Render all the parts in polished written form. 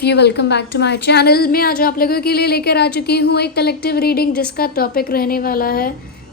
Of you, welcome back to my channel. मैं आज आप लोगों के लिए लेकर आ चुकी हूँ एक कलेक्टिव रीडिंग जिसका टॉपिक रहने वाला है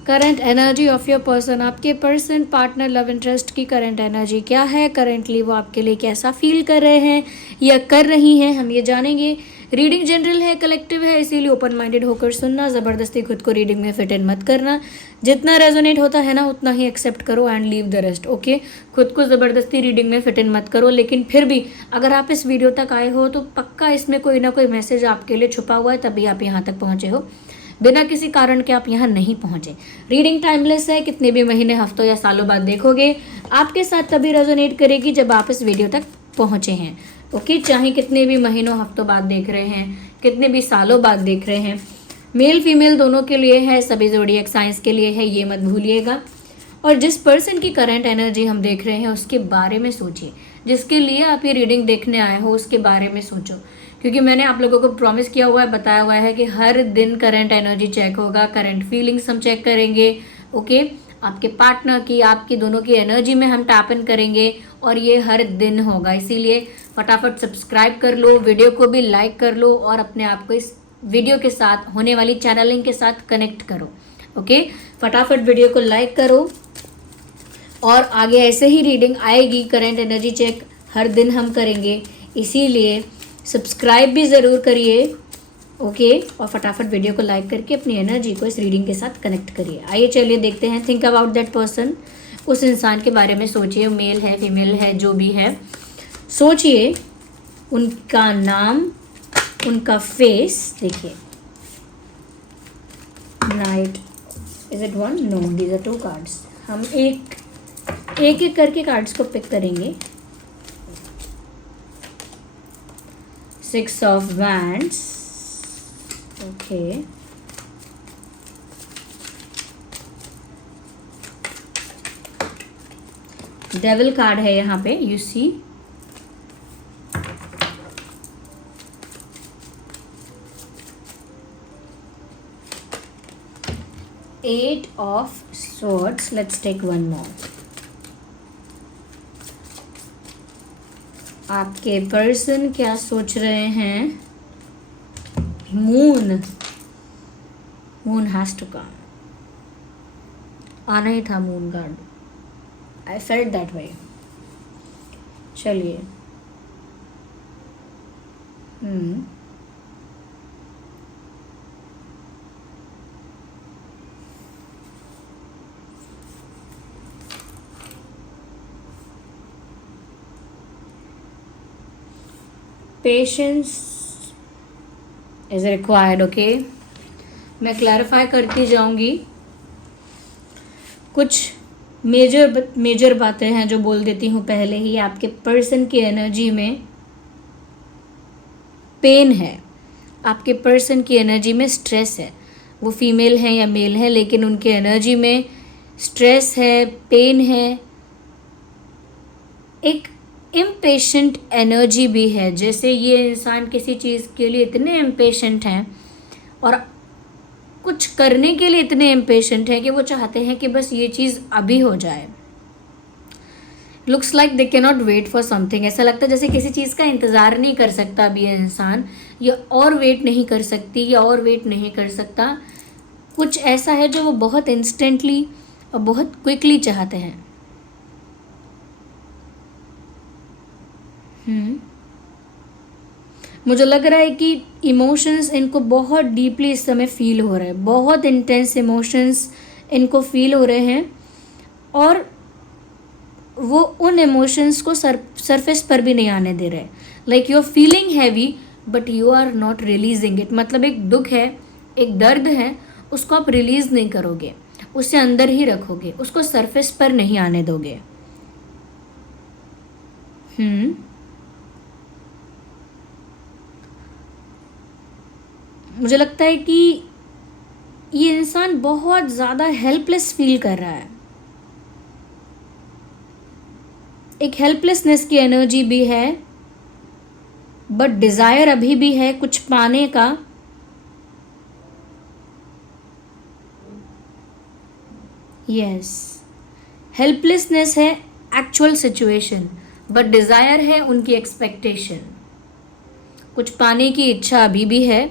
current energy of your person. आपके पर्सन, पार्टनर, लव इंटरेस्ट की करंट एनर्जी क्या है, करंटली वो आपके लिए कैसा फील कर रहे हैं या कर रही हैं, हम ये जानेंगे। रीडिंग जनरल है, कलेक्टिव है, इसीलिए ओपन माइंडेड होकर सुनना, ज़बरदस्ती खुद को रीडिंग में फिट इन मत करना। जितना रेजोनेट होता है ना उतना ही एक्सेप्ट करो and leave the rest. Okay, खुद को ज़बरदस्ती रीडिंग में फिट इन मत करो। लेकिन फिर भी अगर आप इस वीडियो तक आए हो तो पक्का इसमें कोई ना कोई मैसेज आपके लिए छुपा हुआ है, तभी आप यहाँ तक पहुँचे हो। बिना किसी कारण के आप यहाँ नहीं पहुँचे। रीडिंग टाइमलेस है, कितने भी महीने, हफ्तों या सालों बाद देखोगे आपके साथ तभी रेजोनेट करेगी जब आप इस वीडियो तक पहुँचे हैं। ओके, चाहे कितने भी महीनों हफ्तों बाद देख रहे हैं, कितने भी सालों बाद देख रहे हैं, मेल फीमेल दोनों के लिए है, सभी ज़ोडिएक साइंस के लिए है, ये मत भूलिएगा। और जिस पर्सन की करंट एनर्जी हम देख रहे हैं उसके बारे में सोचिए, जिसके लिए आप ये रीडिंग देखने आए हो उसके बारे में सोचो, क्योंकि मैंने आप लोगों को प्रॉमिस किया हुआ है, बताया हुआ है कि हर दिन करंट एनर्जी चेक होगा, करंट फीलिंग्स हम चेक करेंगे। ओके, आपके पार्टनर की, आपकी दोनों की एनर्जी में हम टैप इन करेंगे और ये हर दिन होगा। इसीलिए फटाफट सब्सक्राइब कर लो, वीडियो को भी लाइक कर लो और अपने आप को इस वीडियो के साथ होने वाली चैनलिंग के साथ कनेक्ट करो। ओके, फटाफट वीडियो को लाइक करो और आगे ऐसे ही रीडिंग आएगी, करंट एनर्जी चेक हर दिन हम करेंगे, इसीलिए सब्सक्राइब भी ज़रूर करिए। ओके, और फटाफट वीडियो को लाइक करके अपनी एनर्जी को इस रीडिंग के साथ कनेक्ट करिए। आइए चलिए देखते हैं। थिंक अबाउट दैट पर्सन, उस इंसान के बारे में सोचिए, मेल है, फीमेल है, जो भी है, सोचिए उनका नाम, उनका फेस देखिए। Knight, is it one? No, these are 2 cards. हम एक एक करके कार्ड्स को पिक करेंगे। 6 of wands, okay, devil card है यहाँ पे, you see. Eight of swords, let's take one more. आपके पर्सन क्या सोच रहे हैं? Moon, moon has to come. आना ही था moon card, I felt that way. चलिए, पेशेंस इज रिक्वायर्ड। ओके, मैं क्लैरिफाई करती जाऊंगी। कुछ मेजर बातें हैं जो बोल देती हूँ पहले ही। आपके पर्सन की एनर्जी में पेन है, आपके पर्सन की एनर्जी में स्ट्रेस है। वो फीमेल है या मेल है, लेकिन उनके एनर्जी में स्ट्रेस है, पेन है, एक इम्पेशेंट एनर्जी भी है। जैसे ये इंसान किसी चीज़ के लिए इतने इम्पेशेंट हैं और कुछ करने के लिए इतने इम्पेशेंट हैं कि वो चाहते हैं कि बस ये चीज़ अभी हो जाए। Looks like they can not wait for something. ऐसा लगता है जैसे किसी चीज़ का इंतज़ार नहीं कर सकता अभी ये इंसान, या और वेट नहीं कर सकती, या और वेट नहीं कर सकता। कुछ ऐसा है जो वो बहुत इंस्टेंटली और बहुत क्विकली चाहते हैं। मुझे लग रहा है कि इमोशंस इनको बहुत डीपली इस समय फील हो रहे हैं, बहुत इंटेंस इमोशंस इनको फील हो रहे हैं और वो उन इमोशंस को सरफेस पर भी नहीं आने दे रहे। Like you are feeling heavy but you are not releasing it. मतलब एक दुख है, एक दर्द है, उसको आप रिलीज नहीं करोगे, उसे अंदर ही रखोगे, उसको सरफेस पर नहीं आने दोगे। मुझे लगता है कि ये इंसान बहुत ज़्यादा हेल्पलेस फील कर रहा है। एक हेल्पलेसनेस की एनर्जी भी है, बट डिज़ायर अभी भी है कुछ पाने का। यस, हेल्पलेसनेस है एक्चुअल सिचुएशन, बट डिज़ायर है उनकी एक्सपेक्टेशन। कुछ पाने की इच्छा अभी भी है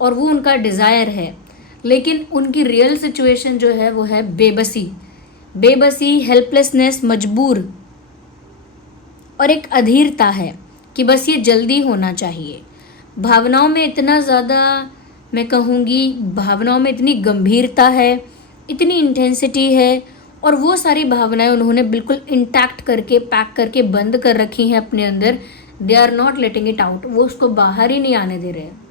और वो उनका डिज़ायर है, लेकिन उनकी रियल सिचुएशन जो है वो है बेबसी, बेबसी, हेल्पलेसनेस, मजबूर, और एक अधीरता है कि बस ये जल्दी होना चाहिए। भावनाओं में इतना ज़्यादा, मैं कहूँगी भावनाओं में इतनी गंभीरता है, इतनी इंटेंसिटी है, और वो सारी भावनाएं उन्होंने बिल्कुल इंटैक्ट करके पैक करके बंद कर रखी हैं अपने अंदर। They are not letting it out, वो उसको बाहर ही नहीं आने दे रहे हैं।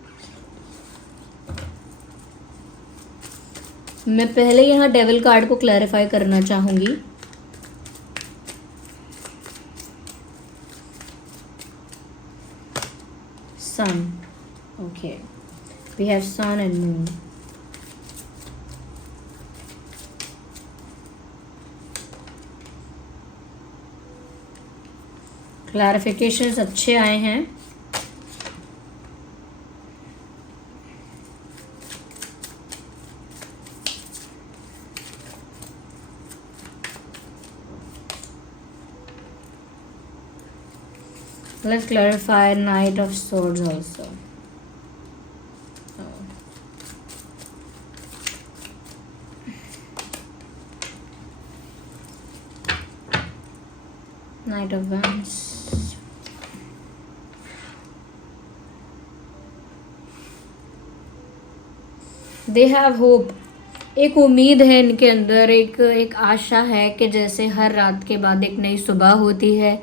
मैं पहले यहाँ डेविल कार्ड को क्लैरिफाई करना चाहूँगी। Sun, okay, we have sun and moon. Clarifications अच्छे आए हैं। Let's clarify Knight of Swords also. Knight of Wands. They have hope. एक उम्मीद है इनके अंदर, एक आशा है कि जैसे हर रात के बाद एक नई सुबह होती है,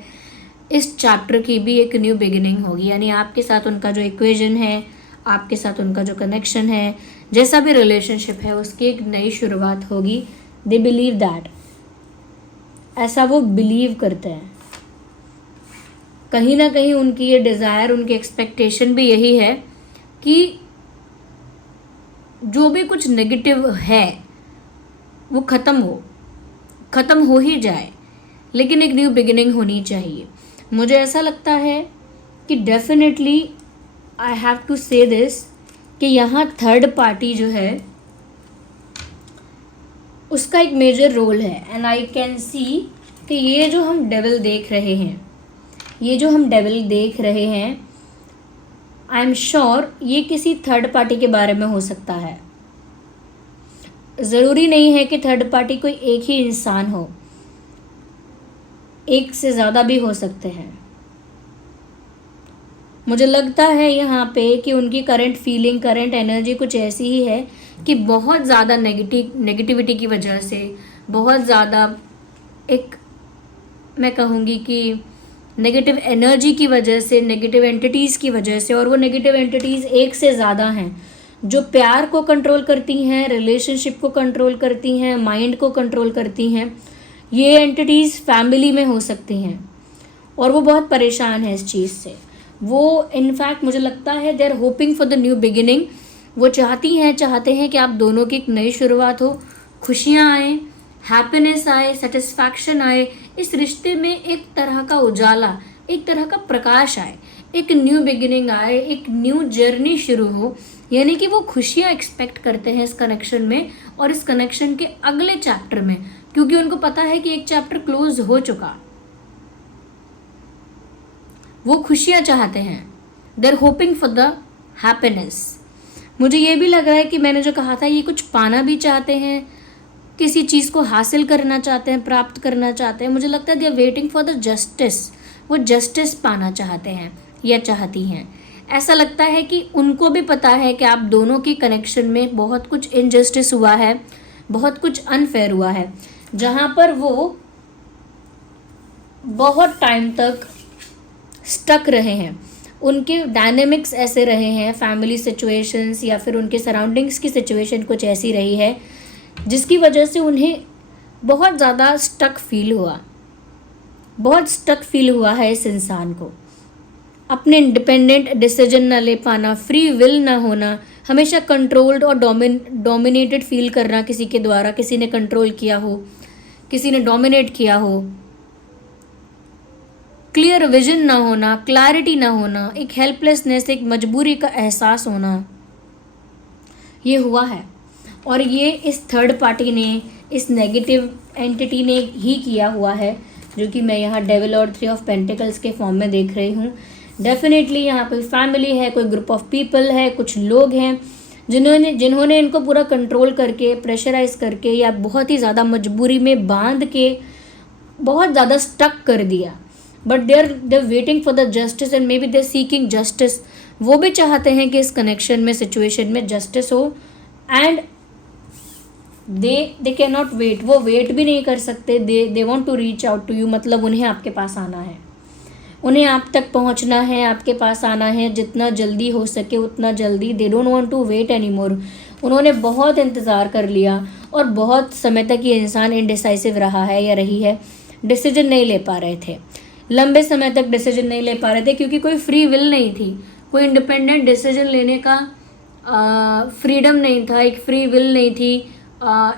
इस चैप्टर की भी एक न्यू बिगिनिंग होगी। यानी आपके साथ उनका जो इक्वेशन है, आपके साथ उनका जो कनेक्शन है, जैसा भी रिलेशनशिप है, उसकी एक नई शुरुआत होगी। दे बिलीव दैट, ऐसा वो बिलीव करते हैं। कहीं ना कहीं उनकी ये डिज़ायर, उनकी एक्सपेक्टेशन भी यही है कि जो भी कुछ नेगेटिव है वो ख़त्म हो ही जाए, लेकिन एक न्यू बिगिनिंग होनी चाहिए। मुझे ऐसा लगता है कि डेफिनेटली आई हैव टू से दिस कि यहाँ थर्ड पार्टी जो है उसका एक मेजर रोल है। एंड आई कैन सी कि ये जो हम डेविल देख रहे हैं, आई एम श्योर ये किसी थर्ड पार्टी के बारे में हो सकता है। ज़रूरी नहीं है कि थर्ड पार्टी कोई एक ही इंसान हो, एक से ज़्यादा भी हो सकते हैं। मुझे लगता है यहाँ पे कि उनकी करंट फीलिंग, करंट एनर्जी कुछ ऐसी ही है कि बहुत ज़्यादा नेगेटिविटी की वजह से, बहुत ज़्यादा एक, मैं कहूँगी कि नेगेटिव एनर्जी की वजह से, नेगेटिव एंटिटीज़ की वजह से, और वो नेगेटिव एंटिटीज़ एक से ज़्यादा हैं, जो प्यार को कंट्रोल करती हैं, रिलेशनशिप को कंट्रोल करती हैं, माइंड को कंट्रोल करती हैं। ये एंटिटीज़ फैमिली में हो सकती हैं और वो बहुत परेशान है इस चीज़ से। वो इनफैक्ट मुझे लगता है they are hoping for the new beginning. वो चाहते हैं कि आप दोनों की एक नई शुरुआत हो, खुशियाँ आए, हैप्पीनेस आए, सेटिस्फैक्शन आए, इस रिश्ते में एक तरह का उजाला, एक तरह का प्रकाश आए, एक न्यू बिगिनिंग आए, एक न्यू जर्नी शुरू हो। यानी कि वो खुशियाँ एक्सपेक्ट करते हैं इस कनेक्शन में और इस कनेक्शन के अगले चैप्टर में, क्योंकि उनको पता है कि एक चैप्टर क्लोज हो चुका। वो खुशियाँ चाहते हैं, they are hoping for the happiness. मुझे ये भी लग रहा है कि मैंने जो कहा था, ये कुछ पाना भी चाहते हैं, किसी चीज़ को हासिल करना चाहते हैं, प्राप्त करना चाहते हैं। मुझे लगता है they are waiting for the justice. वो जस्टिस पाना चाहते हैं या चाहती हैं। ऐसा लगता है कि उनको भी पता है कि आप दोनों की कनेक्शन में बहुत कुछ इनजस्टिस हुआ है, बहुत कुछ अनफेयर हुआ है, जहाँ पर वो बहुत टाइम तक स्टक रहे हैं। उनके डायनेमिक्स ऐसे रहे हैं, फैमिली सिचुएशंस या फिर उनके सराउंडिंग्स की सिचुएशन कुछ ऐसी रही है जिसकी वजह से उन्हें बहुत ज़्यादा स्टक फील हुआ है इस इंसान को। अपने इंडिपेंडेंट डिसीजन ना ले पाना, फ्री विल ना होना, हमेशा कंट्रोल्ड और डोमिनेटेड फील करना किसी के द्वारा, किसी ने कंट्रोल किया हो, किसी ने डोमिनेट किया हो, क्लियर विजन ना होना, क्लैरिटी ना होना, एक हेल्पलेसनेस, एक मजबूरी का एहसास होना, ये हुआ है। और ये इस थर्ड पार्टी ने, इस नेगेटिव एंटिटी ने ही किया हुआ है, जो कि मैं यहाँ डेविल और 3 ऑफ पेंटिकल्स के फॉर्म में देख रही हूँ। डेफिनेटली यहाँ कोई फैमिली है, कोई ग्रुप ऑफ पीपल है, कुछ लोग हैं जिन्होंने इनको पूरा कंट्रोल करके, प्रेशराइज करके या बहुत ही ज़्यादा मजबूरी में बांध के बहुत ज़्यादा स्टक कर दिया. But they are waiting for the justice and maybe they seeking justice. वो भी चाहते हैं कि इस कनेक्शन में, सिचुएशन में जस्टिस हो. And they can not wait. वो वेट भी नहीं कर सकते. They want to reach out to you. मतलब उन्हें आपके पास आना है, उन्हें आप तक पहुंचना है, आपके पास आना है जितना जल्दी हो सके उतना जल्दी. They don't want to wait any more. उन्होंने बहुत इंतज़ार कर लिया और बहुत समय तक ये इंसान इनडिसाइसिव रहा है या रही है. डिसीजन नहीं ले पा रहे थे, लंबे समय तक डिसीजन नहीं ले पा रहे थे क्योंकि कोई फ्री विल नहीं थी, कोई इंडिपेंडेंट डिसीजन लेने का फ्रीडम नहीं था, एक फ्री विल नहीं थी,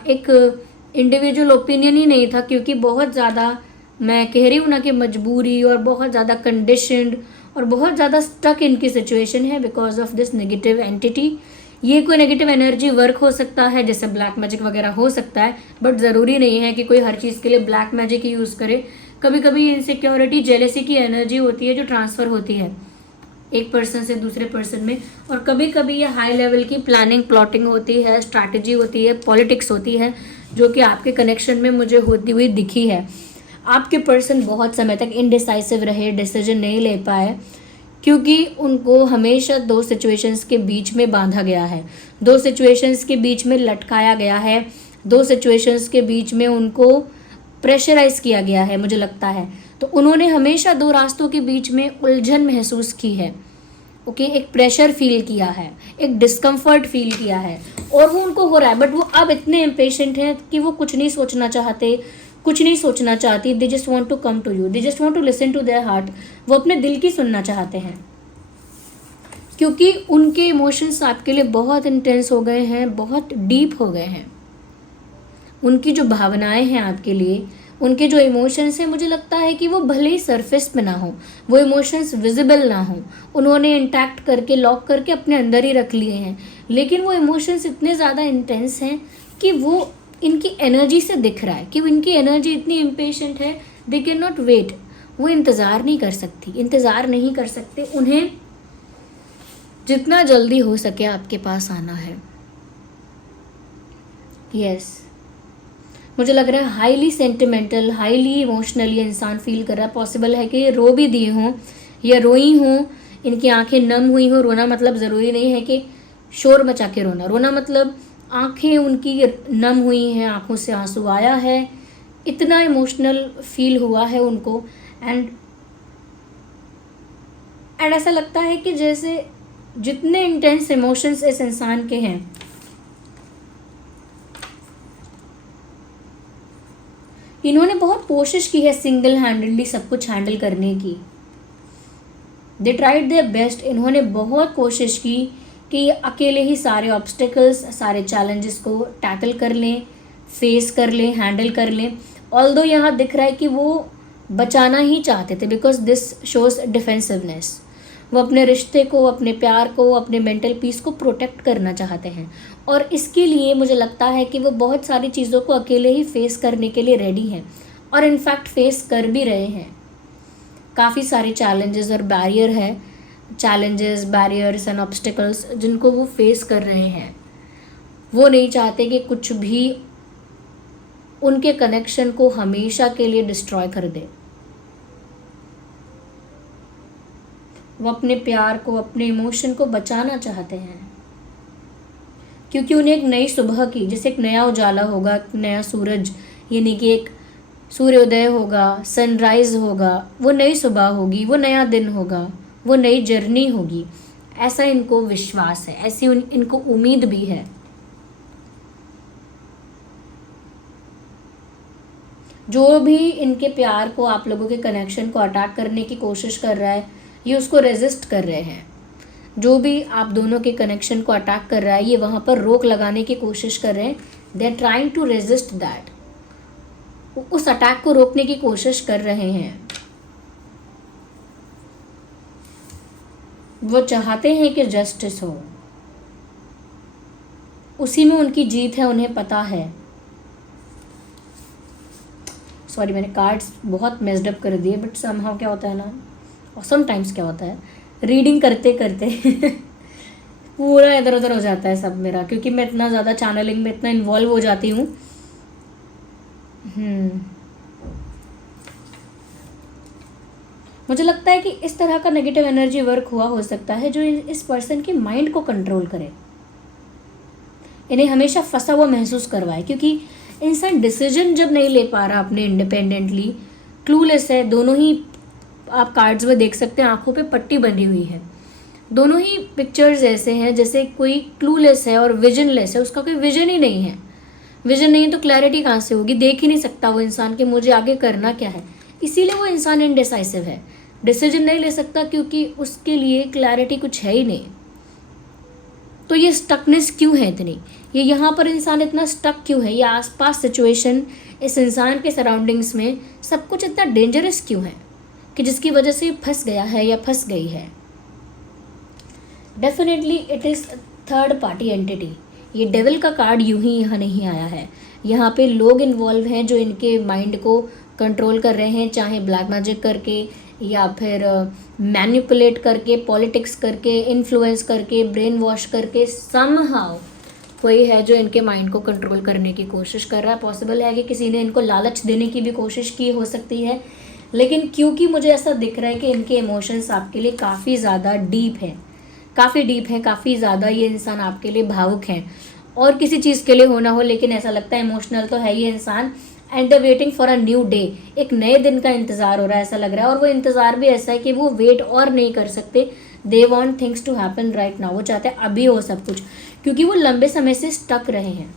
एक इंडिविजुअल ओपिनियन ही नहीं था. क्योंकि बहुत ज़्यादा, मैं कह रही हूँ ना कि मजबूरी और बहुत ज़्यादा कंडीशनड और बहुत ज़्यादा स्टक इनकी सिचुएशन है because of this negative entity. ये कोई नेगेटिव एनर्जी वर्क हो सकता है, जैसे ब्लैक मैजिक वगैरह हो सकता है, बट ज़रूरी नहीं है कि कोई हर चीज़ के लिए ब्लैक मैजिक ही यूज़ करे. कभी कभी इनसिक्योरिटी, जेलेसी की एनर्जी होती है जो ट्रांसफ़र होती है एक पर्सन से दूसरे पर्सन में. और कभी कभी ये हाई लेवल की प्लानिंग, प्लॉटिंग होती है, स्ट्रैटेजी होती है, पॉलिटिक्स होती है, जो कि आपके कनेक्शन में मुझे होती हुई दिखी है. आपके पर्सन बहुत समय तक इनडिसाइसिव रहे, डिसीजन नहीं ले पाए क्योंकि उनको हमेशा दो सिचुएशंस के बीच में बांधा गया है, दो सिचुएशंस के बीच में लटकाया गया है, दो सिचुएशंस के बीच में उनको प्रेशराइज किया गया है, मुझे लगता है. तो उन्होंने हमेशा दो रास्तों के बीच में उलझन महसूस की है. ओके, एक प्रेशर फील किया है, एक डिस्कम्फर्ट फील किया है और वो उनको हो रहा है. बट वो अब इतने इम्पेशेंट हैं कि वो कुछ नहीं सोचना चाहते, कुछ नहीं सोचना चाहती. They just want to come to you, they just want to listen to their heart. वो अपने दिल की सुनना चाहते हैं क्योंकि उनके इमोशंस आपके लिए बहुत इंटेंस हो गए हैं, बहुत डीप हो गए हैं. उनकी जो भावनाएं हैं आपके लिए, उनके जो इमोशंस हैं, मुझे लगता है कि वो भले ही सरफेस पे ना हो, वो इमोशंस विजिबल ना हो, उन्होंने इंटैक्ट करके, लॉक करके अपने अंदर ही रख लिए हैं, लेकिन वो इमोशंस इतने ज़्यादा इंटेंस हैं कि वो इनकी एनर्जी से दिख रहा है कि इनकी एनर्जी इतनी इम्पेशेंट है. They can not wait. वो इंतज़ार नहीं कर सकती, इंतज़ार नहीं कर सकते. उन्हें जितना जल्दी हो सके आपके पास आना है. यस, मुझे लग रहा है हाईली सेंटिमेंटल, हाईली इमोशनल ये इंसान फील कर रहा है. पॉसिबल है कि ये रो भी दिए हों या रोई हों, इनकी आंखें नम हुई हों. रोना मतलब ज़रूरी नहीं है कि शोर मचा के रोना. रोना मतलब आंखें उनकी नम हुई हैं, आंखों से आंसू आया है, इतना इमोशनल फील हुआ है उनको. एंड ऐसा लगता है कि जैसे जितने इंटेंस इमोशंस इस इंसान के हैं, इन्होंने बहुत कोशिश की है सिंगल हैंडेडली सब कुछ हैंडल करने की. They tried their best. इन्होंने बहुत कोशिश की कि अकेले ही सारे ऑब्स्टिकल्स, सारे चैलेंजेस को टैकल कर लें, फेस कर लें, हैंडल कर लें. ऑल्दो यहाँ दिख रहा है कि वो बचाना ही चाहते थे बिकॉज दिस शोज डिफेंसिवनेस. वो अपने रिश्ते को, अपने प्यार को, अपने मेंटल पीस को प्रोटेक्ट करना चाहते हैं और इसके लिए मुझे लगता है कि वो बहुत सारी चीज़ों को अकेले ही फेस करने के लिए रेडी हैं और इनफैक्ट फेस कर भी रहे हैं. काफ़ी सारे चैलेंजेस और बैरियर है, चैलेंजेस, बैरियर्स एंड ऑब्स्टिकल्स जिनको वो फेस कर रहे हैं. वो नहीं चाहते कि कुछ भी उनके कनेक्शन को हमेशा के लिए डिस्ट्रॉय कर दे. वो अपने प्यार को, अपने इमोशन को बचाना चाहते हैं क्योंकि उन्हें एक नई सुबह की, जैसे एक नया उजाला होगा, एक नया सूरज, यानी कि एक सूर्योदय होगा, सनराइज होगा, वो नई सुबह होगी, वो नया दिन होगा, वो नई जर्नी होगी. ऐसा इनको विश्वास है, ऐसी इनको उम्मीद भी है. जो भी इनके प्यार को, आप लोगों के कनेक्शन को अटैक करने की कोशिश कर रहा है, ये उसको रेजिस्ट कर रहे हैं. जो भी आप दोनों के कनेक्शन को अटैक कर रहा है, ये वहाँ पर रोक लगाने की कोशिश कर रहे हैं. They are trying to resist that. उस अटैक को रोकने की कोशिश कर रहे हैं. वो चाहते हैं कि जस्टिस हो, उसी में उनकी जीत है, उन्हें पता है. सॉरी, मैंने कार्ड्स बहुत मेस्ड अप कर दिए, बट समहाउ क्या होता है ना, और समटाइम्स क्या होता है, रीडिंग करते करते पूरा इधर उधर हो जाता है सब मेरा, क्योंकि मैं इतना ज़्यादा चैनलिंग में इतना इन्वॉल्व हो जाती हूँ। मुझे लगता है कि इस तरह का नेगेटिव एनर्जी वर्क हुआ हो सकता है जो इस पर्सन के माइंड को कंट्रोल करे, इन्हें हमेशा फंसा हुआ महसूस करवाए, क्योंकि इंसान डिसीजन जब नहीं ले पा रहा अपने इंडिपेंडेंटली, क्लूलेस है। दोनों ही आप कार्ड्स में देख सकते हैं, आंखों पे पट्टी बंधी हुई है। दोनों ही पिक्चर्स ऐसे हैं जैसे कोई क्लूलेस है और विजनलेस है, उसका कोई विजन ही नहीं है। विजन नहीं तो क्लैरिटी कहाँ से होगी, देख ही नहीं सकता वो इंसान कि मुझे आगे करना क्या है। इसीलिए वो इंसान इनडिसाइसिव है, डिसीजन नहीं ले सकता, क्योंकि उसके लिए क्लैरिटी कुछ है ही नहीं। तो ये स्टकनेस क्यों है इतनी, ये यहाँ पर इंसान इतना स्टक क्यों है, ये आसपास सिचुएशन, इस इंसान के सराउंडिंग्स में सब कुछ इतना डेंजरस क्यों है कि जिसकी वजह से ये फंस गया है या फंस गई है। Definitely it is third party entity. ये डेविल का कार्ड यूं ही यहाँ नहीं आया है, यहाँ पे लोग इन्वॉल्व हैं जो इनके माइंड को कंट्रोल कर रहे हैं, चाहे ब्लैक मैजिक करके या फिर मैनिपुलेट करके, पॉलिटिक्स करके, इन्फ्लुएंस करके, ब्रेन वॉश करके। समहाउ कोई है जो इनके माइंड को कंट्रोल करने की कोशिश कर रहा है। पॉसिबल है कि किसी ने इनको लालच देने की भी कोशिश की हो सकती है, लेकिन क्योंकि मुझे ऐसा दिख रहा है कि इनके इमोशंस आपके लिए काफ़ी ज़्यादा डीप हैं, काफ़ी ज़्यादा ये इंसान आपके लिए भावुक हैं, और किसी चीज़ के लिए होना हो, लेकिन ऐसा लगता है इमोशनल तो है ये इंसान। And the waiting for a new day, एक नए दिन का इंतज़ार हो रहा है ऐसा लग रहा है। और वो इंतज़ार भी ऐसा है कि वो वेट और नहीं कर सकते, they want things to happen right now. वो चाहते हैं अभी हो सब कुछ, क्योंकि वो लंबे समय से स्टक रहे हैं।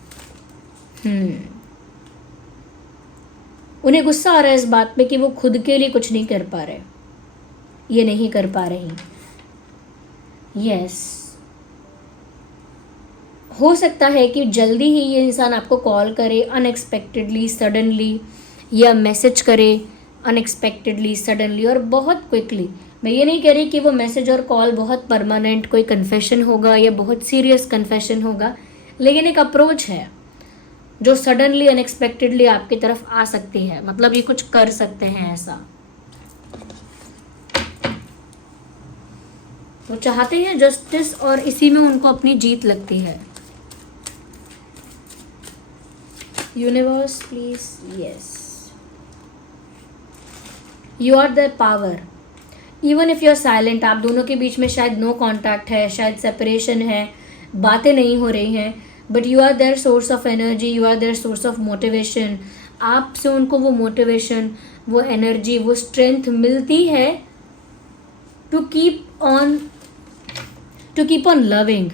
उन्हें गुस्सा आ रहा है इस बात पे कि वो खुद के लिए कुछ नहीं कर पा रहे, ये नहीं कर पा रही। यस, हो सकता है कि जल्दी ही ये इंसान आपको कॉल करे अनएक्सपेक्टेडली, सडनली, या मैसेज करे अनएक्सपेक्टेडली, सडनली और बहुत क्विकली। मैं ये नहीं कह रही कि वो मैसेज और कॉल बहुत परमानेंट कोई कन्फेशन होगा या बहुत सीरियस कन्फेशन होगा, लेकिन एक अप्रोच है जो सडनली अनएक्सपेक्टेडली आपकी तरफ आ सकती है। मतलब ये कुछ कर सकते हैं ऐसा, वो चाहते हैं जस्टिस, और इसी में उनको अपनी जीत लगती है। Universe please, yes, you are the power. Even if you are silent, आप दोनों के बीच में शायद नो कॉन्टैक्ट है, शायद सेपरेशन है, बातें नहीं हो रही हैं, but you are their source of energy, you are their source of motivation. आपसे उनको वो मोटिवेशन, वो एनर्जी, वो स्ट्रेंथ मिलती है टू कीप ऑन लविंग।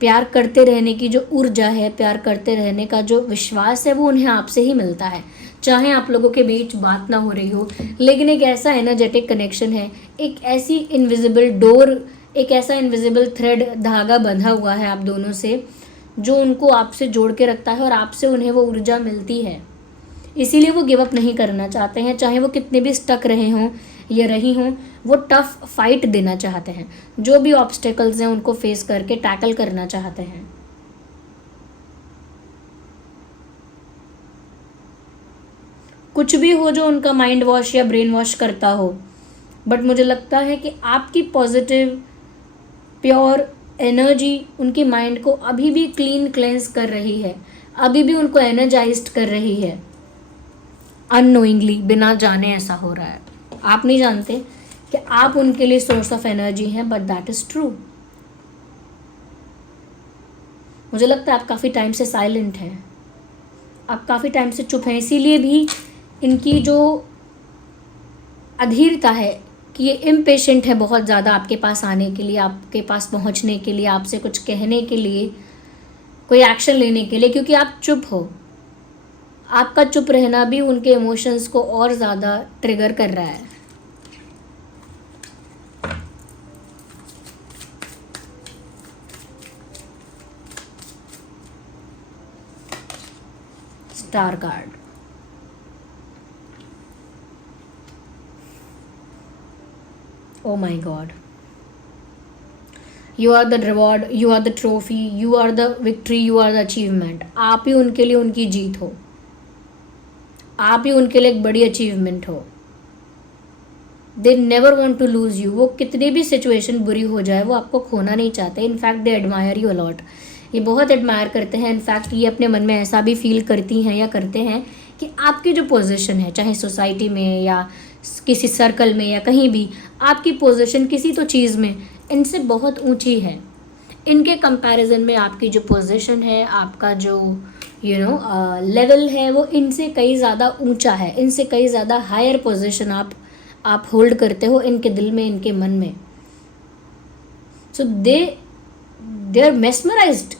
प्यार करते रहने की जो ऊर्जा है, प्यार करते रहने का जो विश्वास है, वो उन्हें आपसे ही मिलता है। चाहे आप लोगों के बीच बात ना हो रही हो, लेकिन एक ऐसा एनर्जेटिक कनेक्शन है, एक ऐसी इनविजिबल डोर, एक ऐसा इनविजिबल थ्रेड, धागा बंधा हुआ है आप दोनों से, जो उनको आपसे जोड़ के रखता है और आपसे उन्हें वो ऊर्जा मिलती है। इसीलिए वो गिव अप नहीं करना चाहते हैं, चाहे वो कितने भी स्टक रहे हों या रही हों, वो टफ फाइट देना चाहते हैं। जो भी ऑब्स्टेकल्स हैं उनको फेस करके टैकल करना चाहते हैं। कुछ भी हो जो उनका माइंड वॉश या ब्रेन वॉश करता हो, बट मुझे लगता है कि आपकी पॉजिटिव प्योर एनर्जी उनके माइंड को अभी भी क्लीन क्लेंस कर रही है, अभी भी उनको एनर्जाइज्ड कर रही है। अननोइंगली, बिना जाने ऐसा हो रहा है। आप नहीं जानते कि आप उनके लिए सोर्स ऑफ एनर्जी हैं, बट दैट इज ट्रू। मुझे लगता है आप काफ़ी टाइम से साइलेंट हैं, आप काफ़ी टाइम से चुप हैं, इसीलिए भी इनकी जो अधीरता है कि ये इम्पेशेंट है बहुत ज़्यादा आपके पास आने के लिए, आपके पास पहुंचने के लिए, आपसे कुछ कहने के लिए, कोई एक्शन लेने के लिए, क्योंकि आप चुप हो। आपका चुप रहना भी उनके इमोशंस को और ज़्यादा ट्रिगर कर रहा है। Star card, oh my god, you are the reward, you are the trophy, you are the victory, you are the achievement. आप ही उनके लिए उनकी जीत हो, आप ही उनके लिए एक बड़ी अचीवमेंट हो। They never want to lose you. वो कितनी भी सिचुएशन बुरी हो जाए वो आपको खोना नहीं चाहते। In fact they admire you a lot. ये बहुत एडमायर करते हैं। इनफैक्ट ये अपने मन में ऐसा भी फील करती हैं या करते हैं कि आपकी जो पोजीशन है, चाहे सोसाइटी में या किसी सर्कल में या कहीं भी, आपकी पोजीशन किसी तो चीज़ में इनसे बहुत ऊंची है। इनके कंपैरिजन में आपकी जो पोजीशन है, आपका जो लेवल है, वो इनसे कई ज़्यादा ऊंचा है। इनसे कई ज़्यादा हायर पोजीशन आप होल्ड करते हो इनके दिल में, इनके मन में। सो दे आर मेस्मराइज्ड।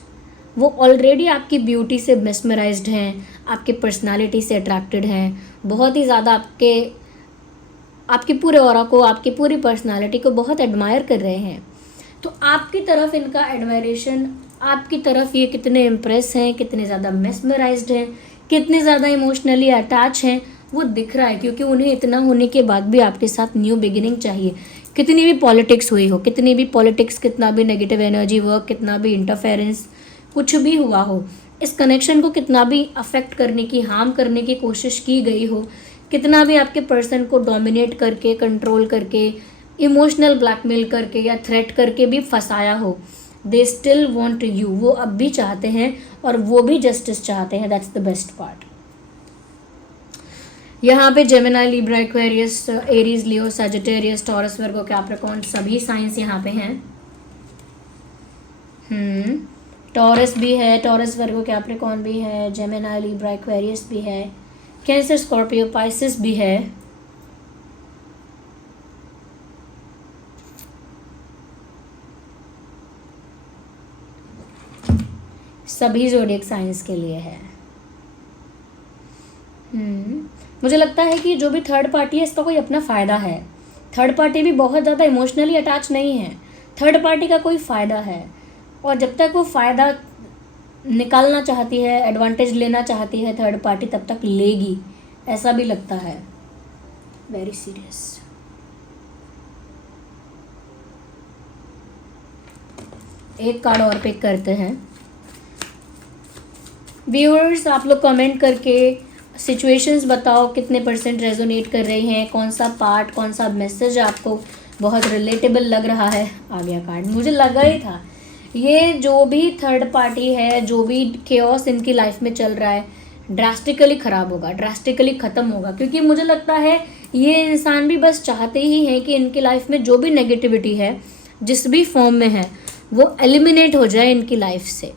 वो ऑलरेडी आपकी ब्यूटी से मेस्मराइज्ड हैं, आपके पर्सनालिटी से अट्रैक्टेड हैं, बहुत ही ज़्यादा आपके पूरे ऑरा को, आपकी पूरी पर्सनालिटी को बहुत एडमायर कर रहे हैं। तो आपकी तरफ इनका एडमायरेशन, आपकी तरफ ये कितने इम्प्रेस हैं, कितने ज़्यादा मेस्मराइज्ड हैं, कितने ज़्यादा इमोशनली अटैच हैं, वो दिख रहा है। क्योंकि उन्हें इतना होने के बाद भी आपके साथ न्यू बिगिनिंग चाहिए। कितनी भी पॉलिटिक्स हुई हो, कितनी भी पॉलिटिक्स, कितना भी नेगेटिव एनर्जी वर्क, कितना भी इंटरफेरेंस कुछ भी हुआ हो, इस कनेक्शन को कितना भी अफेक्ट करने की, हार्म करने की कोशिश की गई हो, कितना भी आपके पर्सन को डोमिनेट करके, कंट्रोल करके, इमोशनल ब्लैकमेल करके या थ्रेट करके भी फंसाया हो, दे स्टिल वॉन्ट यू। वो अब भी चाहते हैं और वो भी जस्टिस चाहते हैं। That's the best part. यहाँ पे जेमिनी, लिब्रा, एक्वेरियस, एरीज, लियो, सजिटेरियस, टॉरस, वर्गो, कैप्रिकॉर्न सभी साइंस यहाँ पे हैं। टॉरस भी है, टॉरस, वर्गो, कैप्रिकॉर्न भी है, जेमिनी, लिब्रा, एक्वेरियस भी है, कैंसर, स्कॉर्पियो, पाइसिस भी है। सभी ज़ोडिएक साइंस के लिए है। मुझे लगता है कि जो भी थर्ड पार्टी है इसका कोई अपना फ़ायदा है। थर्ड पार्टी भी बहुत ज़्यादा इमोशनली अटैच नहीं है। थर्ड पार्टी का कोई फ़ायदा है और जब तक वो फ़ायदा निकालना चाहती है, एडवांटेज लेना चाहती है थर्ड पार्टी, तब तक लेगी, ऐसा भी लगता है। Very serious. एक कार्ड और पिक करते हैं। व्यूअर्स, आप लोग कमेंट करके सिचुएशंस बताओ कितने % रेजोनेट कर रही हैं, कौन सा पार्ट, कौन सा मैसेज आपको बहुत रिलेटेबल लग रहा है। आ गया कार्ड, मुझे लगा ही था ये जो भी थर्ड पार्टी है, जो भी केओस इनकी लाइफ में चल रहा है, ड्रास्टिकली ख़राब होगा, ड्रास्टिकली ख़त्म होगा। क्योंकि मुझे लगता है ये इंसान भी बस चाहते ही हैं कि इनकी लाइफ में जो भी नेगेटिविटी है, जिस भी फॉर्म में है, वो एलिमिनेट हो जाए इनकी लाइफ से।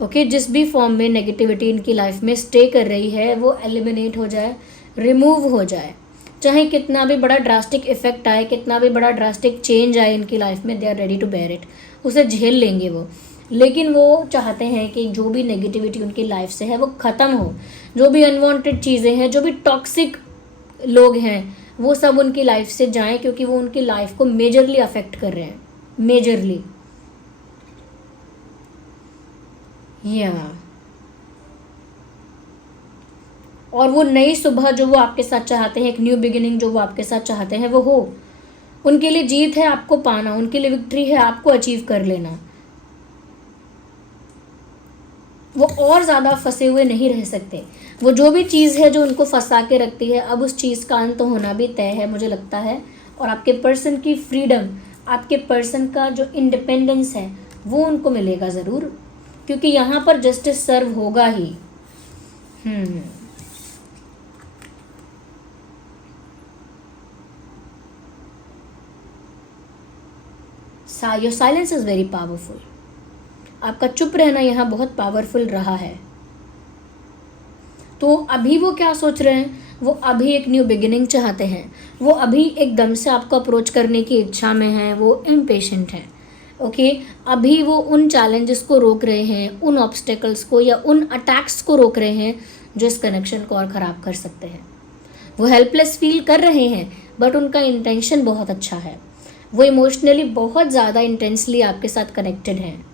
ओके, जिस भी फॉर्म में नेगेटिविटी इनकी लाइफ में स्टे कर रही है वो एलिमिनेट हो जाए, रिमूव हो जाए। चाहे कितना भी बड़ा ड्रास्टिक इफेक्ट आए, कितना भी बड़ा ड्रास्टिक चेंज आए इनकी लाइफ में, they are ready to bear it. उसे झेल लेंगे वो। लेकिन वो चाहते हैं कि जो भी नेगेटिविटी उनकी लाइफ से है वो ख़त्म हो। जो भी अनवांटेड चीज़ें हैं, जो भी टॉक्सिक लोग हैं, वो सब उनकी लाइफ से जाएं, क्योंकि वो उनकी लाइफ को मेजरली अफेक्ट कर रहे हैं, मेजरली। और वो नई सुबह जो वो आपके साथ चाहते हैं, एक न्यू बिगिनिंग जो वो आपके साथ चाहते हैं, वो हो। उनके लिए जीत है आपको पाना, उनके लिए विक्ट्री है आपको अचीव कर लेना। वो और ज़्यादा फंसे हुए नहीं रह सकते। वो जो भी चीज़ है जो उनको फंसा के रखती है, अब उस चीज़ का अंत होना भी तय है, मुझे लगता है। और आपके पर्सन की फ्रीडम, आपके पर्सन का जो इंडिपेंडेंस है, वो उनको मिलेगा ज़रूर, क्योंकि यहाँ पर जस्टिस सर्व होगा ही। Your silence is very powerful. आपका चुप रहना यहाँ बहुत पावरफुल रहा है। तो अभी वो क्या सोच रहे हैं, वो अभी एक न्यू बिगिनिंग चाहते हैं, वो अभी एकदम से आपको अप्रोच करने की इच्छा में हैं, वो इम्पेशेंट हैं। ओके, अभी वो उन चैलेंजेस को रोक रहे हैं, उन ऑब्स्टेकल्स को या उन अटैक्स को रोक रहे हैं जो इस कनेक्शन को और ख़राब कर सकते हैं। वो हेल्पलेस फील कर रहे हैं, बट उनका इंटेंशन बहुत अच्छा है। वो इमोशनली बहुत ज़्यादा इंटेंसली आपके साथ कनेक्टेड हैं।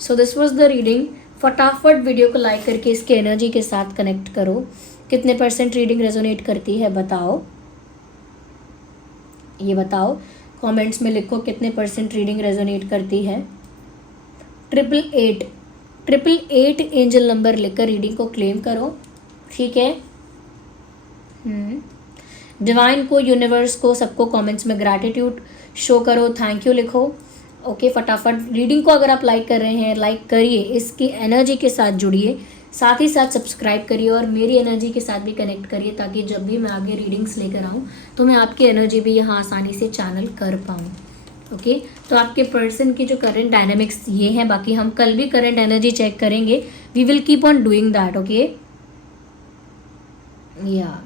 So this was the reading. फटाफट वीडियो को लाइक करके इसके एनर्जी के साथ कनेक्ट करो। कितने % रीडिंग रेजोनेट करती है बताओ, ये बताओ। कमेंट्स में लिखो कितने % रीडिंग रेजोनेट करती है। 888 एंजल नंबर लेकर रीडिंग को क्लेम करो, ठीक है। डिवाइन को, यूनिवर्स को, सबको कमेंट्स में ग्रैटिट्यूड शो करो, थैंक यू लिखो। ओके, फटाफट रीडिंग को अगर आप लाइक कर रहे हैं, लाइक करिए, इसकी एनर्जी के साथ जुड़िए, साथ ही साथ सब्सक्राइब करिए और मेरी एनर्जी के साथ भी कनेक्ट करिए, ताकि जब भी मैं आगे रीडिंग्स लेकर आऊँ तो मैं आपकी एनर्जी भी यहाँ आसानी से चैनल कर पाऊँ। ओके, तो आपके पर्सन की जो करंट डायनामिक्स ये हैं, बाकी हम कल भी करंट एनर्जी चेक करेंगे, we will keep on doing that. Okay, या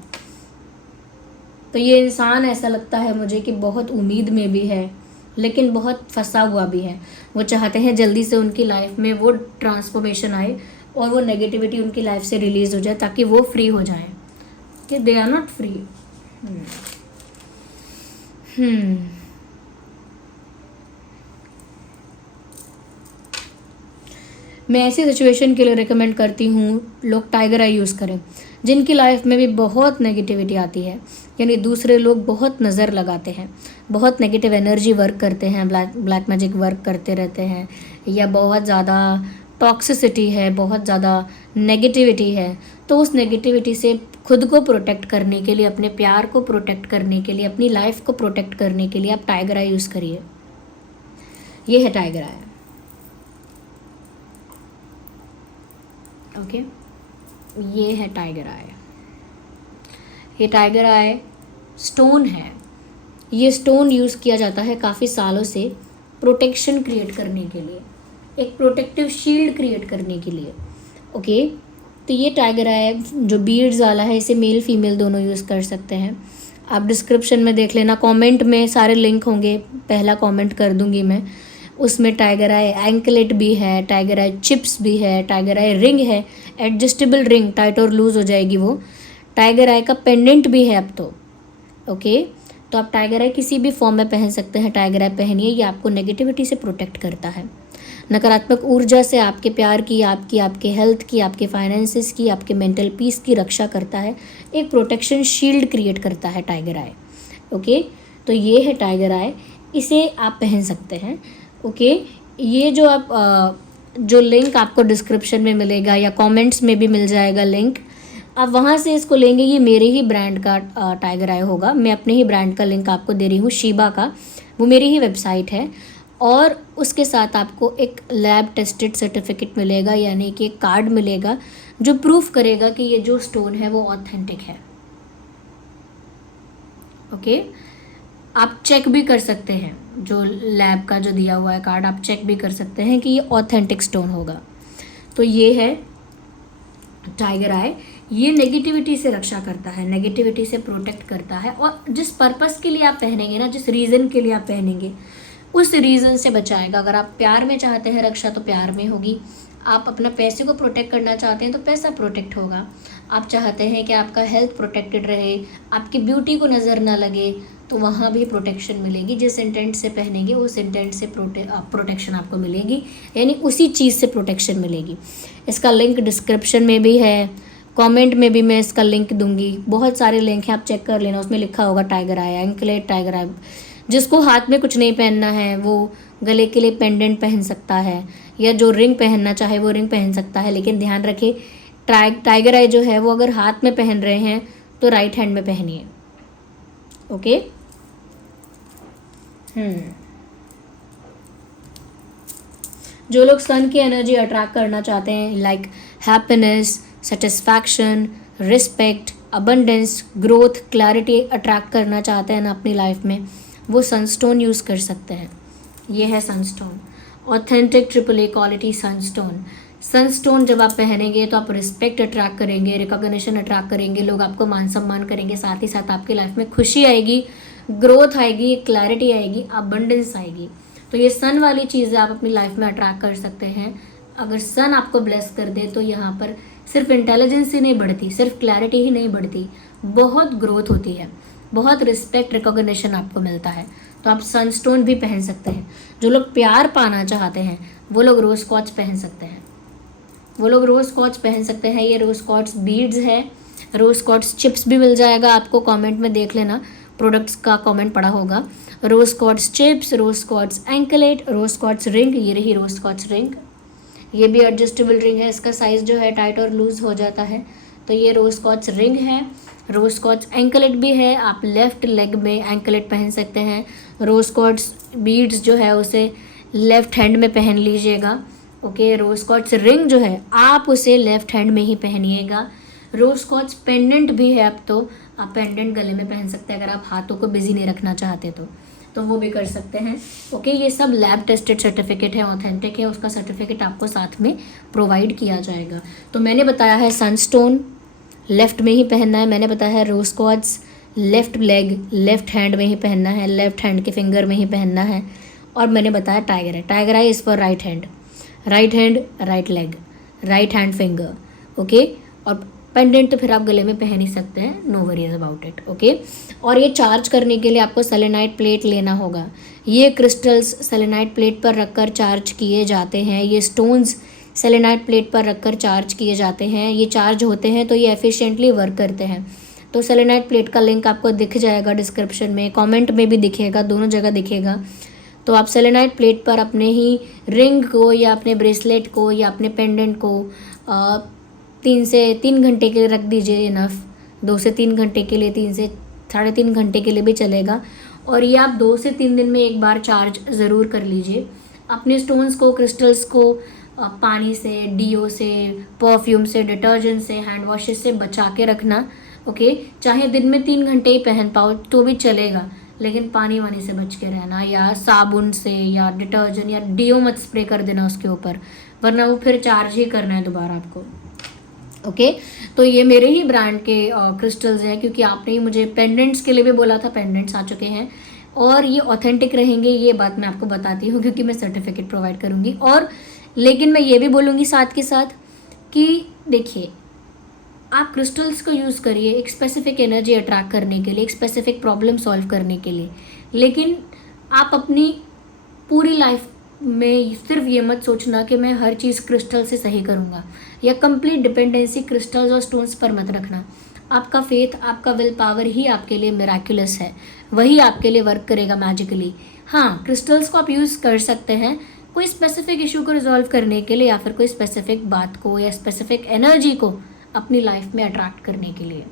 तो ये इंसान ऐसा लगता है मुझे कि बहुत उम्मीद में भी है, लेकिन बहुत फंसा हुआ भी है। वो चाहते हैं जल्दी से उनकी लाइफ में वो ट्रांसफॉर्मेशन आए और वो नेगेटिविटी उनकी लाइफ से रिलीज हो जाए, ताकि वो फ्री हो जाएं, कि दे आर नॉट फ्री। मैं ऐसी सिचुएशन के लिए रिकमेंड करती हूँ लोग टाइगर आई यूज़ करें, जिनकी लाइफ में भी बहुत नेगेटिविटी आती है, यानी दूसरे लोग बहुत नज़र लगाते हैं, बहुत नेगेटिव एनर्जी वर्क करते हैं, ब्लैक मैजिक वर्क करते रहते हैं, या बहुत ज़्यादा टॉक्सिसिटी है, बहुत ज़्यादा नेगेटिविटी है। तो उस नेगेटिविटी से खुद को प्रोटेक्ट करने के लिए, अपने प्यार को प्रोटेक्ट करने के लिए, अपनी लाइफ को प्रोटेक्ट करने के लिए आप टाइगर आई यूज़ करिए। ये है टाइगर आई। ओके, ये है टाइगर आई। ये टाइगर आई स्टोन है। ये स्टोन यूज़ किया जाता है काफ़ी सालों से प्रोटेक्शन क्रिएट करने के लिए, एक प्रोटेक्टिव शील्ड क्रिएट करने के लिए। ओके, तो ये टाइगर आई जो बीड्स वाला है, इसे मेल फीमेल दोनों यूज़ कर सकते हैं। आप डिस्क्रिप्शन में देख लेना, कमेंट में सारे लिंक होंगे, पहला कमेंट कर दूंगी मैं, उसमें टाइगर आई एंकलेट भी है, टाइगर आई चिप्स भी है, टाइगर आई रिंग है, एडजस्टेबल रिंग, टाइट और लूज हो जाएगी वो। टाइगर आई का पेंडेंट भी है अब तो। ओके, तो आप टाइगर आई किसी भी फॉर्म में पहन सकते हैं। टाइगर आई पहनिए, ये आपको नेगेटिविटी से प्रोटेक्ट करता है, नकारात्मक ऊर्जा से, आपके प्यार की, आपके हेल्थ की, आपके फाइनेंसिस की, आपके मेंटल पीस की रक्षा करता है, एक प्रोटेक्शन शील्ड क्रिएट करता है टाइगर आई। ओके, तो ये है टाइगर आई, इसे आप पहन सकते हैं। ओके, ये जो आप जो लिंक आपको डिस्क्रिप्शन में मिलेगा या कमेंट्स में भी मिल जाएगा लिंक, आप वहाँ से इसको लेंगे। ये मेरे ही ब्रांड का टाइगर आई होगा, मैं अपने ही ब्रांड का लिंक आपको दे रही हूँ, शीबा का, वो मेरी ही वेबसाइट है। और उसके साथ आपको एक लैब टेस्टेड सर्टिफिकेट मिलेगा, यानी कि एक कार्ड मिलेगा जो प्रूफ करेगा कि ये जो स्टोन है वो ऑथेंटिक है। ओके, आप चेक भी कर सकते हैं, जो लैब का जो दिया हुआ है कार्ड, आप चेक भी कर सकते हैं कि ये ऑथेंटिक स्टोन होगा। तो ये है टाइगर आई। ये नेगेटिविटी से रक्षा करता है, नेगेटिविटी से प्रोटेक्ट करता है, और जिस पर्पस के लिए आप पहनेंगे ना, जिस रीज़न के लिए आप पहनेंगे, उस रीज़न से बचाएगा। अगर आप प्यार में चाहते हैं रक्षा, तो प्यार में होगी। आप अपना पैसे को प्रोटेक्ट करना चाहते हैं तो पैसा प्रोटेक्ट होगा। आप चाहते हैं कि आपका हेल्थ प्रोटेक्टेड रहे, आपकी ब्यूटी को नज़र ना लगे, तो वहाँ भी प्रोटेक्शन मिलेगी। जिस इंटेंट से पहनेंगे उस इंटेंट से प्रोटेक्शन आपको मिलेगी, यानी उसी चीज़ से प्रोटेक्शन मिलेगी। इसका लिंक डिस्क्रिप्शन में भी है, कमेंट में भी मैं इसका लिंक दूंगी, बहुत सारे लिंक हैं, आप चेक कर लेना, उसमें लिखा होगा टाइगर आई, एंकलेट टाइगर आई। जिसको हाथ में कुछ नहीं पहनना है वो गले के लिए पेंडेंट पहन सकता है, या जो रिंग पहनना चाहे वो रिंग पहन सकता है। लेकिन ध्यान रखें, टाइगर आई जो है वो अगर हाथ में पहन रहे हैं तो राइट हैंड में पहनिए। ओके, जो लोग सन की एनर्जी अट्रैक्ट करना चाहते हैं, like happiness, satisfaction, respect, abundance, growth, clarity attract करना चाहते हैं ना अपनी लाइफ में, वो सनस्टोन यूज़ कर सकते हैं। ये है Sunstone, authentic triple A quality Sunstone. Sunstone जब आप पहनेंगे तो आप रिस्पेक्ट अट्रैक्ट करेंगे, रिकॉग्निशन अट्रैक्ट करेंगे, लोग आपको मान सम्मान करेंगे, साथ ही साथ आपकी लाइफ में खुशी आएगी, ग्रोथ आएगी, क्लैरिटी आएगी, अबंडेंस आएगी। तो ये सन वाली चीज़ें आप अपनी लाइफ में अट्रैक्ट कर सकते हैं। अगर सन आपको ब्लेस कर दे तो यहाँ पर सिर्फ इंटेलिजेंस ही नहीं बढ़ती, सिर्फ क्लैरिटी ही नहीं बढ़ती, बहुत ग्रोथ होती है, बहुत रिस्पेक्ट, रिकॉग्निशन आपको मिलता है। तो आप सनस्टोन भी पहन सकते हैं। जो लोग प्यार पाना चाहते हैं वो लोग रोज़ क्वार्ट्ज पहन सकते हैं, वो लोग रोज़ क्वार्ट्ज पहन सकते हैं। ये रोज़ क्वार्ट्ज बीड्स है, रोज़ क्वार्ट्ज चिप्स भी मिल जाएगा आपको, कमेंट में देख लेना, प्रोडक्ट्स का कमेंट पड़ा होगा। रोज़ क्वार्ट्ज चिप्स, रोज़ क्वार्ट्ज एंकलेट, रोज़ क्वार्ट्ज रिंग, ये रही रोज़ क्वार्ट्ज रिंग। ये भी एडजस्टेबल रिंग है, इसका साइज़ जो है टाइट और लूज़ हो जाता है, तो ये रोज़ क्वार्ट्ज रिंग है। रोज़ क्वार्ट्ज एंकलेट भी है, आप लेफ़्ट लेग में एंकलेट पहन सकते हैं। रोज़ क्वार्ट्ज बीड्स जो है उसे लेफ़्ट हैंड में पहन लीजिएगा। ओके, रोज़ क्वार्ट्ज रिंग जो है आप उसे लेफ़्ट हैंड में ही पहनिएगा। रोज़ क्वार्ट्ज पेंडेंट भी है, अब तो आप पेंडेंट गले में पहन सकते हैं अगर आप हाथों को बिजी नहीं रखना चाहते तो वो भी कर सकते हैं। ओके, ये सब लैब टेस्टेड सर्टिफिकेट है, ऑथेंटिक है, उसका सर्टिफिकेट आपको साथ में प्रोवाइड किया जाएगा। तो मैंने बताया है सनस्टोन लेफ़्ट में ही पहनना है, मैंने बताया है rose quartz left leg left hand में ही पहनना है, लेफ़्ट हैंड के फिंगर में ही पहनना है, और मैंने बताया टाइगर है। Tiger eye is for right hand right leg right hand finger. Okay, और पेंडेंट तो फिर आप गले में पहन ही सकते हैं, no worries about it. Okay, और ये चार्ज करने के लिए आपको सेलेनाइट प्लेट लेना होगा। ये क्रिस्टल्स सेलेनाइट प्लेट पर रखकर चार्ज किए जाते हैं, ये स्टोन्स सेलेनाइट प्लेट पर रखकर चार्ज किए जाते हैं। ये चार्ज होते हैं तो ये एफिशिएंटली वर्क करते हैं। तो सेलेनाइट प्लेट का लिंक आपको दिख जाएगा डिस्क्रिप्शन में, कमेंट में भी दिखेगा, दोनों जगह दिखेगा। तो आप सेलेनाइट प्लेट पर अपने ही रिंग को या अपने ब्रेसलेट को या अपने पेंडेंट को 3 से 3 घंटे के लिए रख दीजिए, इनफ। 2 से 3 घंटे के लिए, 3 से 3.5 घंटे के लिए भी चलेगा। और ये आप 2 से 3 दिन में एक बार चार्ज ज़रूर कर लीजिए। अपने स्टोन्स को, क्रिस्टल्स को पानी से, डीओ से, परफ्यूम से, डिटर्जेंट से, हैंड वॉशेस से बचा के रखना। ओके, चाहे दिन में 3 घंटे ही पहन पाओ तो भी चलेगा, लेकिन पानी वानी से बच के रहना, या साबुन से या डिटर्जेंट या डीओ मत स्प्रे कर देना उसके ऊपर, वरना वो फिर चार्ज ही करना है दोबारा आपको। ओके, तो ये मेरे ही ब्रांड के क्रिस्टल्स हैं, क्योंकि आपने ही मुझे पेंडेंट्स के लिए भी बोला था, पेंडेंट्स आ चुके हैं और ये ऑथेंटिक रहेंगे, ये बात मैं आपको बताती हूँ क्योंकि मैं सर्टिफिकेट प्रोवाइड करूँगी। और लेकिन मैं ये भी बोलूँगी साथ के साथ कि देखिए, आप क्रिस्टल्स को यूज़ करिए एक स्पेसिफिक एनर्जी अट्रैक्ट करने के लिए, एक स्पेसिफिक प्रॉब्लम सॉल्व करने के लिए, लेकिन आप अपनी पूरी लाइफ में सिर्फ ये मत सोचना कि मैं हर चीज़ क्रिस्टल से सही करूँगा, या कंप्लीट डिपेंडेंसी क्रिस्टल्स और स्टोन्स पर मत रखना। आपका फेथ, आपका विल पावर ही आपके लिए मिराक्युलस है, वही आपके लिए वर्क करेगा मैजिकली। हाँ, क्रिस्टल्स को आप यूज़ कर सकते हैं कोई स्पेसिफिक इशू को रिजॉल्व करने के लिए, या फिर कोई स्पेसिफिक बात को या स्पेसिफिक एनर्जी को अपनी लाइफ में अट्रैक्ट करने के लिए।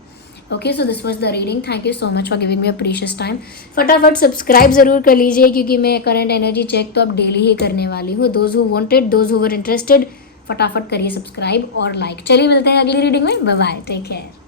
Okay, so this was the reading. Thank you so much for giving me a precious time. फटाफट सब्सक्राइब ज़रूर कर लीजिए, क्योंकि मैं करंट एनर्जी चेक तो अब डेली ही करने वाली हूँ। Those who wanted, those who were interested, फटाफट करिए सब्सक्राइब और लाइक। चलिए मिलते हैं अगली रीडिंग में। Bye bye, take care.